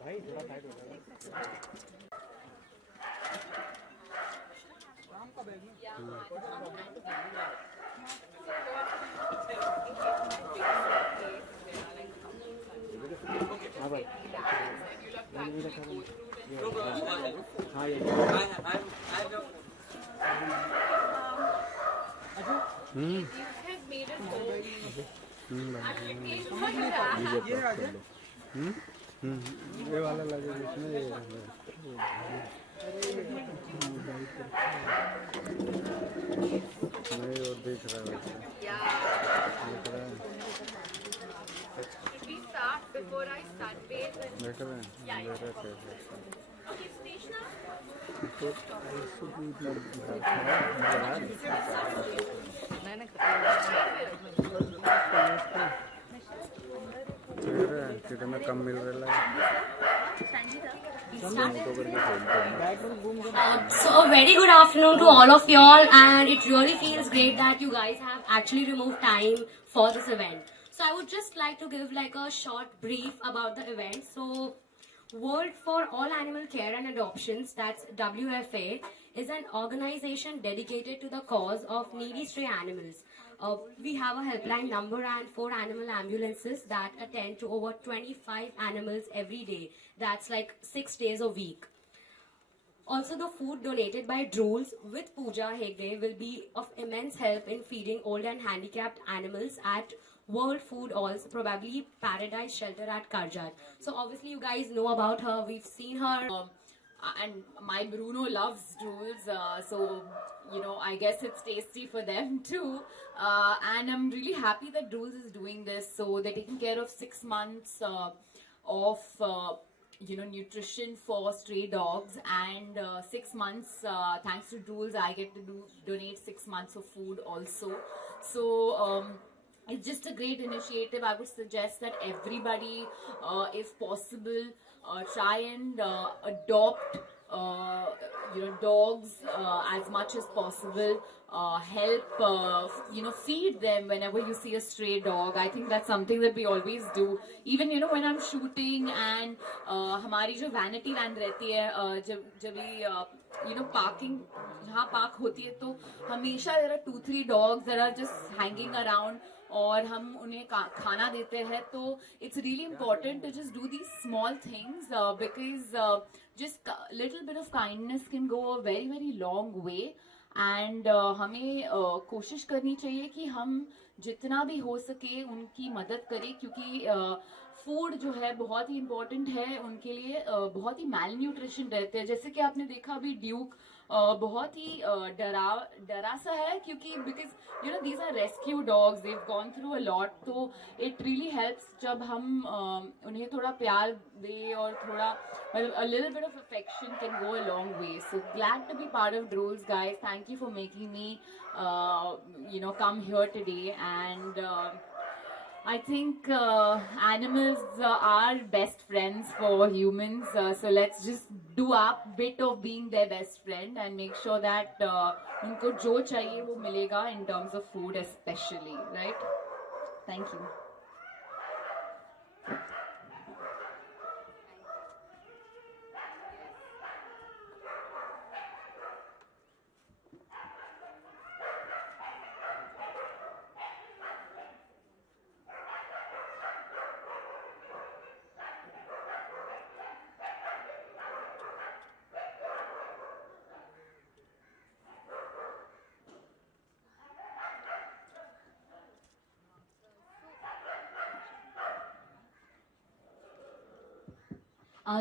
भाई थोड़ा साइड हो जाएगा। हाँ भाई हाँ ये ये वाला लगे जिसमें और देख रहा है कितना कम मिल रहा है। So a very good afternoon to all of y'all, and it really feels great that you guys have actually removed time for this event. So I would just like to give like a short brief about the event. So World for All Animal Care and Adoptions, that's WFA, is an organization dedicated to the cause of needy stray animals. We have a helpline number and 4 animal ambulances that attend to over 25 animals every day. That's like 6 days a week. Also, the food donated by Drools with Pooja Hegde will be of immense help in feeding old and handicapped animals at World Food Halls, probably Paradise Shelter at Karjat. So obviously you guys know about her, we've seen her. And my Bruno loves Drools, so you know, I guess it's tasty for them too. And I'm really happy that Drools is doing this. So they're taking care of 6 months of you know, nutrition for stray dogs, and 6 months thanks to Drools I get to donate 6 months of food also. So it's just a great initiative. I would suggest that everybody, if possible, try and adopt you know, dogs as much as possible. Help you know, feed them whenever you see a stray dog. I think that's something that we always do. Even, you know, when I'm shooting and हमारी जो vanity van रहती है, जब भी you know, parking जहाँ park होती है, तो हमेशा there are 2-3 dogs that are just hanging around और हम उन्हें खाना देते हैं. तो it's really important to just do these small things because just little bit of kindness can go a very very long way. And हमें कोशिश करनी चाहिए कि हम जितना भी हो सके उनकी मदद करें, क्योंकि फूड जो है बहुत ही इम्पोर्टेंट है उनके लिए. बहुत ही मैल न्यूट्रिशन रहते हैं. जैसे कि आपने देखा अभी ड्यूक बहुत ही डरा सा है, क्योंकि because you know these are rescue dogs, they've gone through a lot, तो इट रियली हेल्प्स जब हम उन्हें थोड़ा प्यार दे और थोड़ा मतलब a little bit of affection can go a long way. So glad to be part of Drools, guys. Thank you for making me come here today. And I think animals are best friends for humans. So let's just do our bit of being their best friend and make sure that उनको जो चाहिए वो मिलेगा in terms of food especially, right? Thank you.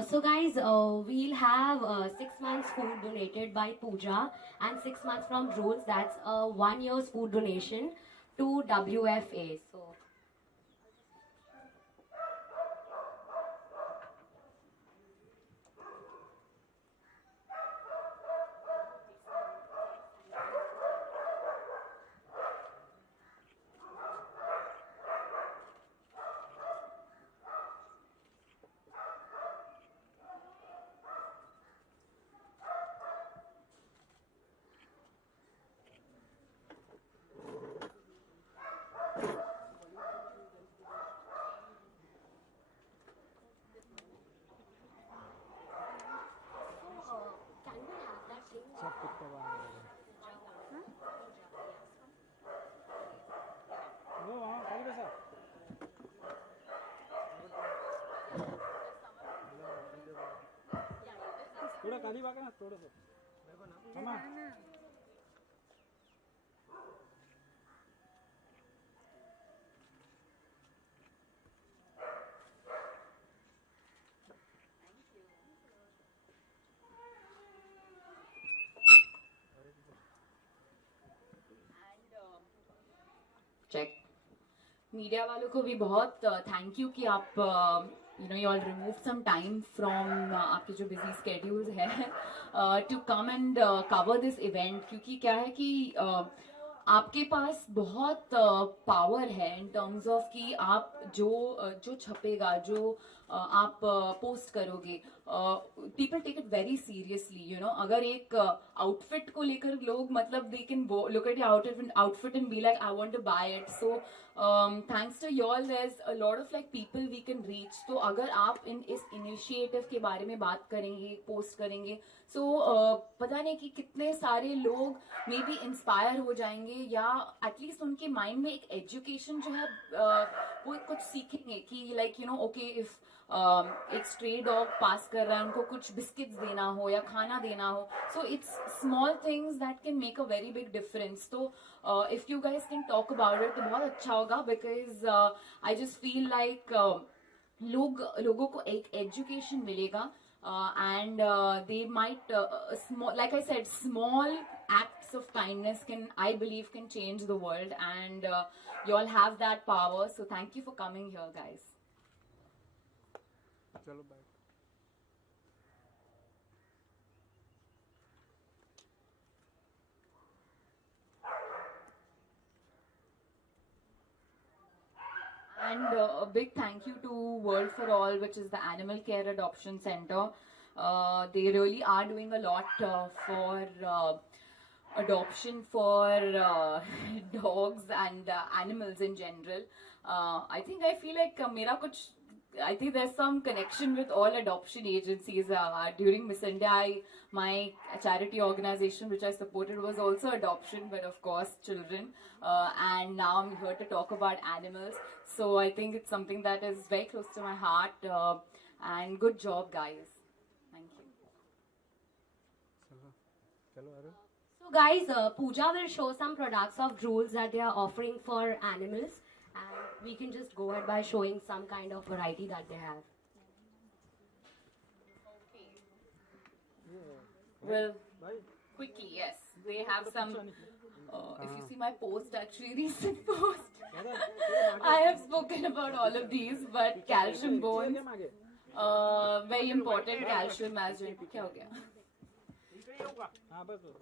So guys, we'll have 6 months food donated by Pooja and 6 months from Drools. That's a 1 year's food donation to WFA. So. थोड़ा खाली बाका ना थोड़ा सा समा चेक मीडिया वालों को भी बहुत थैंक यू कि आप you all remove some time from आपके जो बिजी स्केड्यूल्स है to come and cover this event, क्योंकि क्या है कि आपके पास बहुत पावर है इन टर्म्स ऑफ कि आप जो छपेगा, जो आप पोस्ट करोगे, people take it very seriously, you know. अगर एक आउटफिट को लेकर लोग मतलब they can look at your outfit and be like I want to buy it. So thanks to you all there is a lot of like people we can reach. तो अगर आप इस इनिशिएटिव के बारे में बात करेंगे, पोस्ट करेंगे, सो पता नहीं कि कितने सारे लोग मे बी इंस्पायर हो जाएंगे, या एटलीस्ट उनके माइंड में एक एजुकेशन जो है वो कुछ सीखेंगे कि like you know okay if एक स्ट्रे डॉग पास कर रहा है, उनको कुछ बिस्किट्स देना हो या खाना देना हो. So it's small things that can make a very big difference. तो if you guys can talk about it तो बहुत अच्छा होगा, because I just feel like लोगों को एक एजुकेशन मिलेगा, and they might small, like I said, small acts of kindness I believe can change the world, and you all have that power. So thank you for coming here, guys. चलो bye. And a big thank you to World for All, which is the Animal Care Adoption Center. They really are doing a lot for adoption for dogs and animals in general. I feel like I think there's some connection with all adoption agencies. During Miss India, my charity organization which I supported was also adoption, but of course children. And now I'm here to talk about animals. So I think it's something that is very close to my heart. And good job, guys. Thank you. चलो अरे So guys, Pooja will show some products of Drools that they are offering for animals, and we can just go ahead by showing some kind of variety that they have. Well, भाई quickly, yes. They have some. अच्छा निकले If you see my post, actually recent post, दादा थोड़ा मागे I have spoken about all of these, but calcium chair bones, क्या मागे very important calcium as in. क्या हो गया? हाँ बस बस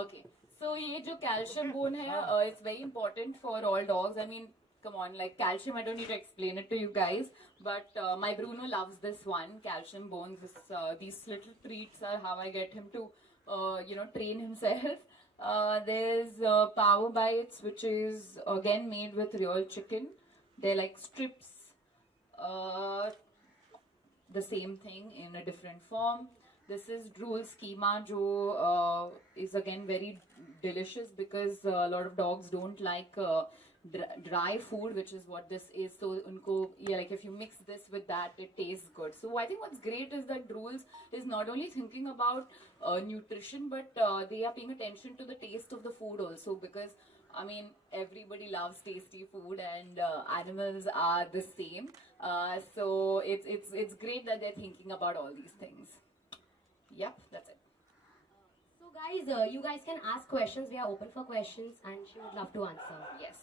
Okay, so ये जो calcium bone है, it's very important for all dogs. I mean, come on, like calcium, I don't need to explain it to you guys. But my Bruno loves this one, calcium bones. These little treats are how I get him to, train himself. There's Power Bites, which is again made with real chicken. They're like strips. The same thing in a different form. This is drool schema, jo is again very delicious because a lot of dogs don't like dry food, which is what this is. So unko, yeah, like if you mix this with that, it tastes good. So I think what's great is that Drools is not only thinking about nutrition, but they are paying attention to the taste of the food also, because I mean, everybody loves tasty food, and animals are the same. So it's great that they're thinking about all these things. Yep, that's it. So guys, you guys can ask questions. We are open for questions, and she would love to answer. Yes.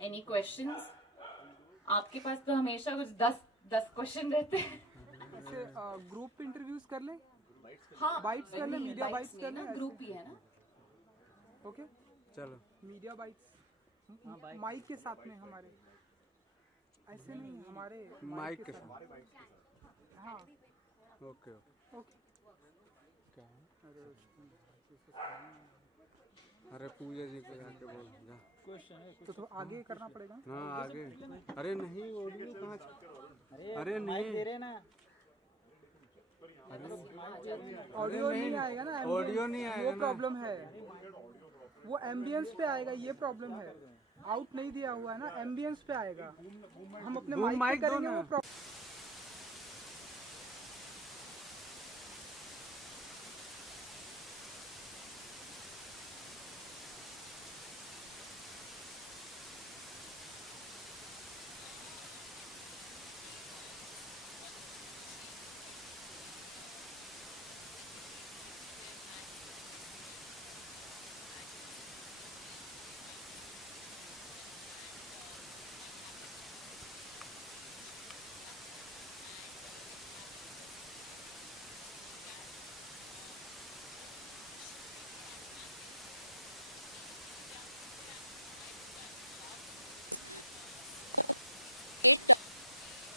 Any questions? आपके पास तो हमेशा कुछ 10 question रहते हैं. ऐसे group interviews कर ले हाँ, Bites कर ले, media bites कर ले, ग्रुप ही है ना. ओके चलो मीडिया बाइट्स माइक के साथ में हमारे ऐसे नहीं हमारे माइक के साथ हाँ ओके ओके अरे पूजा जी को जाके बोल जा क्वेश्चन है तो आगे करना पड़ेगा हाँ आगे अरे नहीं ऑडियो कहाँ अरे माइक दे रहे ना ऑडियो नहीं आएगा ना ऑडियो नहीं आएगा वो ना प्रॉब्लम है वो एम्बियंस पे आएगा ये प्रॉब्लम है आउट नहीं दिया हुआ है ना एम्बियंस पे आएगा हम अपने Boom माइक mic पे दो करेंगे ना।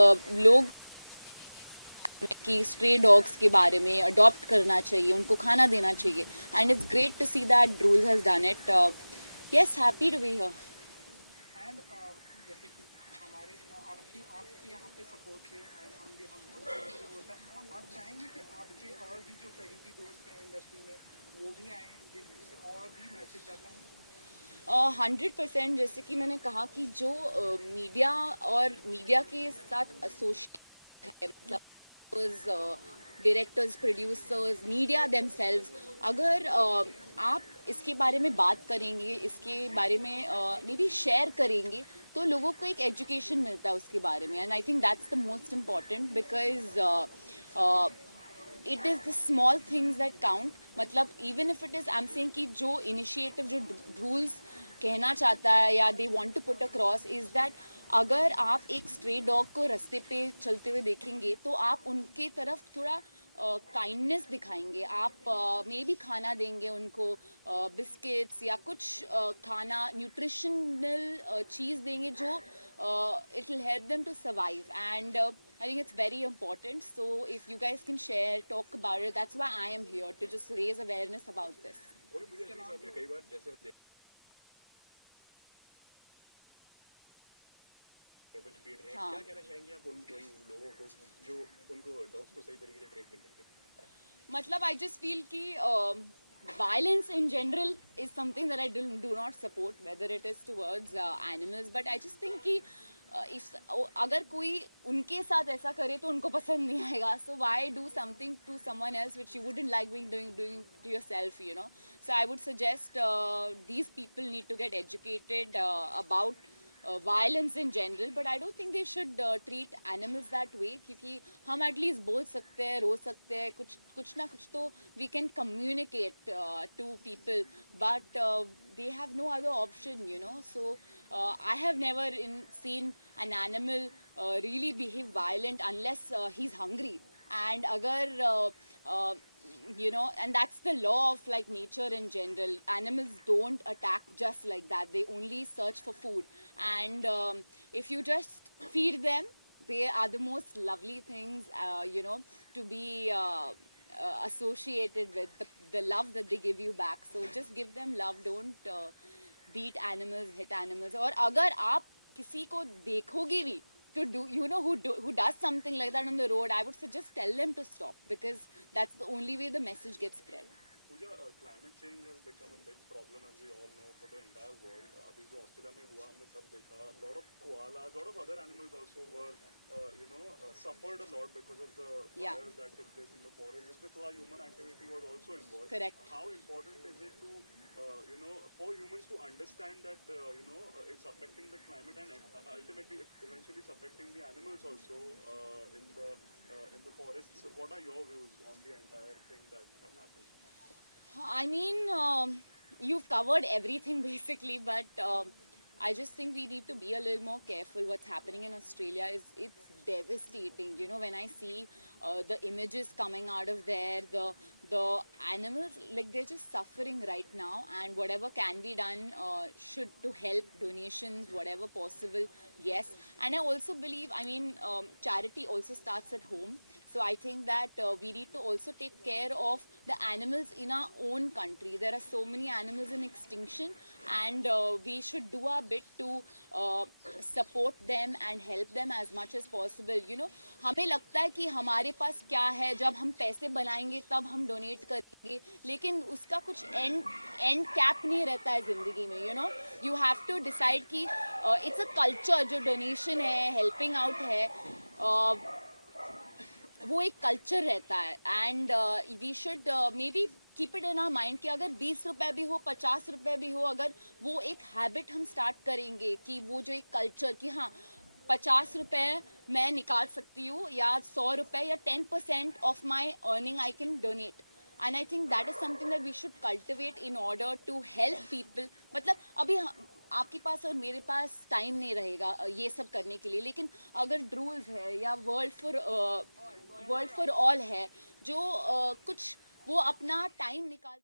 वो लोग कि स्ट्रे डॉग्स के बारे में अडॉप्ट करना चाहिए, उनको खाना देना चाहिए, and it's great to see that Drools has done it. Yes, happy to be here. And जैसे कि हमारे आपके यहाँ पे सपोर्ट से हम होता है आप चाहेंगे कि आपके और भी जो करीबी दोस्त हैं इंडस्ट्री में वो भी आए जिनसे और भी मैसेज जाता है 100%. जैसे कि मैंने कहा कि जो मीडिया और मीडिया के साथ एसोसिएट है, मतलब डायरेक्टर्स, प्रोड्यूसर्स, मीडिया देमसेल्व्स, अगर आप इसके बारे में बात करेंगे, इसके बारे में मे बी शेयर करेंगे, तो लोगों को एक एजुकेशन मिलता है उसके बारे में. And I think that's the most important, because it is the small things that count. मतलब even if it is, I am saying कि जो इनिशिएटिव, जो रूल्स कहना चाहता है या they want to put across is that अगर आप एक स्ट्रे डॉग को रास्ते पे चलते हुए देखेंगे तो आप उनके तरफ थोड़ा काइंडनेस दिखाएंगे. आप मे बी खाना देंगे उनको, बिस्किट्स या कुछ खाना, न्यूट्रिशनल चीज़ देंगे जो it will help them to survive. And I think it's very important. So if you guys can share, talk about it, that's why I am here, to just raise awareness about this. हाँ. मतलब I just feel कि violence in general is something that I do not support, whether it is towards animals, but I just think कि अगर कोई उनके साथ ऐसा करे तो उनको पसंद नहीं आएगा. So why do something to someone else which you wouldn't like doing to yourself, you know? So I would suggest these people need to get educated about violence in general, but I don't think they should treat animals that way, क्योंकि हम at least बोल सकते हैं, रो सकते हैं, कुछ ना कुछ तो we can communicate to people, but they have no other option, you know. So I have never seen an animal really behave violent unless he's hungry, and agar you know, and that's the law of like nature in general. Animals don't attack just like that, they only search for food, and if you just feed them, they are the most lovely things, you know, to be associated with, the love that they give you back. So just give them love, don't beat animals, hit animals. Or agar aap kisi ko dekhoge bhi to do, you know, who does something like that on the road, I would suggest tell them to stop, because that's the only way the message gets spread. Pooja, climate change has become a big problem, as we all know, for the entire world. अभी जो Australia में हुआ हमने सब देखा. Lot of koalas, lot of other animals also were, you know, suffered a lot because of the fires that took place in the forest. जिसमें थोड़ा human activity was also involved. Correct. How important is it to, you know, for humans to understand that, you know, it's affecting the climate and ultimately, eventually, it's affecting the animals also in the forests. What are your views on the entire thing that happened? I mean, you've covered everything basically, but I just think we need to be a little more careful. What's happening in Australia it's devastating. You know, when I see the images coming out of there, the animals, like, they're just suffering right now, and whatever can be done should to help, donations, whatever possible, yes. And I also believe, I mean, charity also starts at home. So I think that we need to also take care of the animals in our own country. There are so many animals in extinction, and we should do our bit to support them and help them as much as possible. You know, हमें लगता है कि हमारे पास क्या है, जब हम पैसे बनाएंगे तब हम डोनेट करेंगे, लेकिन उसका कुछ एंड कैप नहीं रहता है जिंदगी में. You know, you have to decide कि it's a culture, जो डोनेशन है, हेल्पिंग आउट है, वो एक कल्चर रहता है. And we should maybe keep it in our mind कि अगर 20 रुपए भी हो, 50 रुपए भी हो, अगर वो एक हैबिट हम स्टार्ट करेंगे कि वो जो एक कल्चर कि हाँ 50 रुपए मैं निकाल सकती हूँ, या 100 रुपए, या 10% of my earning I can donate. And I think that is something that we should cultivate in order to help people. मतलब अभी आपके पास और मेरे पास टाइम नहीं रहेगा ये सब करने के लिए, लेकिन अगर ड्रूल्स है या वर्ल्ड फॉर ऑल है, जो कुछ वो अपना टाइम निकाल